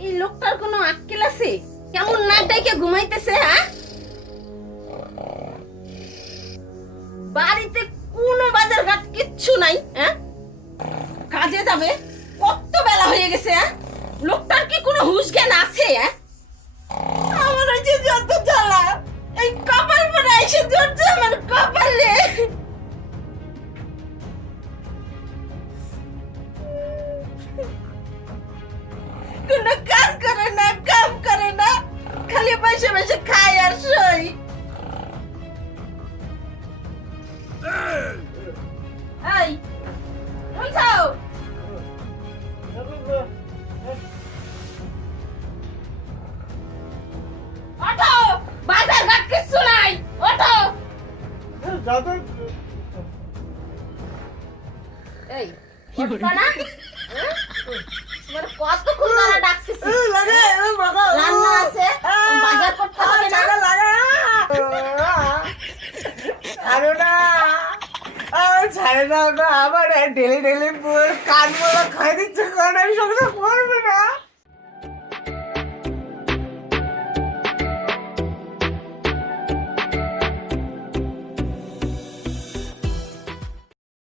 এই লোকটার কোনো আক্কেল আছে? কেমন নাক ডাইকে ঘুমাইতেছে হ্যাঁ? বাড়িতে কোনো বাজার ঘাট কিচ্ছু নাই হ্যাঁ? কাজে যাবে, কত বেলা হয়ে গেছে হ্যাঁ? লোকটার কি কোনো হুঁশ জ্ঞান আছে হ্যাঁ? আমার হচ্ছে যত জ্বালা, এই কপাল পরে এসে ধরছে আমার কপালে। কোনো কাজ করে না, কাম করে না, খালি বসে বসে খায় আর সই। এই না? হ্যাঁ? তোমার কতক্ষণ ধরে ডাকতেছি। রান্না আছে বাজার করতে হবে না? আরে না ছাড়ে আমার ডেলি ডেলি কান বলা খাই দিচ্ছে কারণ আমি সংসার করবে না।